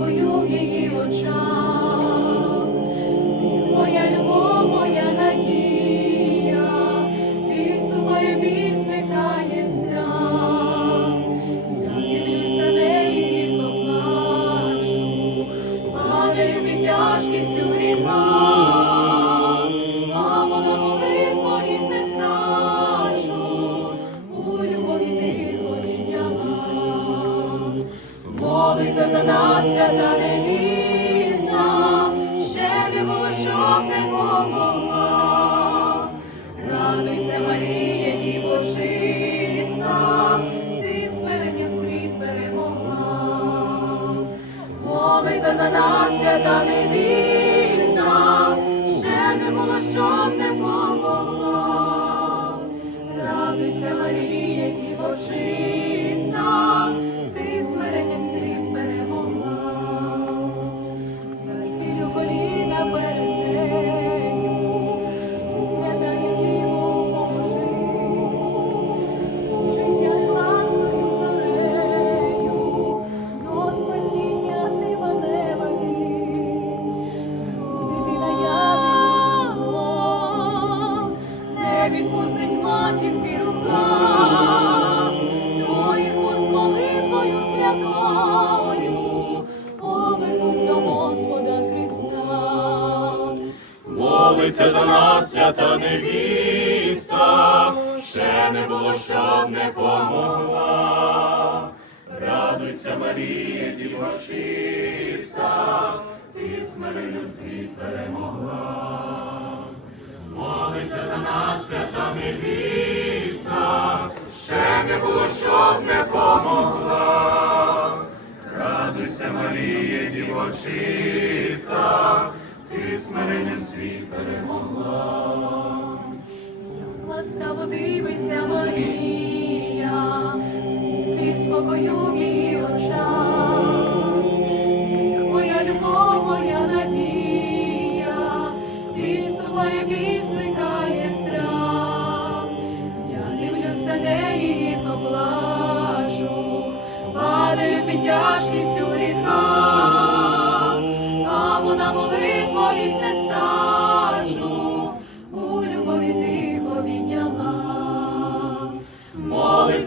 Oh yeah. свята невісна, ще не було, щоб не помогла. Радуйся, Марія, дівчиста, ти смиренням світ перемогла, молиться за нас, свята невісна, ще не було, щоб не Молиться за нас свята невіста, ще не було, щоб не помогла. Радуйся, Марія, Діво чиста, ти смиренням світ перемогла. Молиться за нас свята невіста, ще не було, щоб не помогла. Радуйся, Марія, Діво чиста, ти смиренням світ перемогла. Ласкаво дивиться Марія, скільки спокою в її очах. Моя любов, моя надія, відступає біль, зникає страх. Я дивлюсь на неї, гідко плачу, падаю під тяжкістю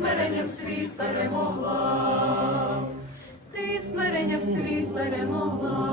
смиренням світ перемогла, ти смиренням світ перемогла,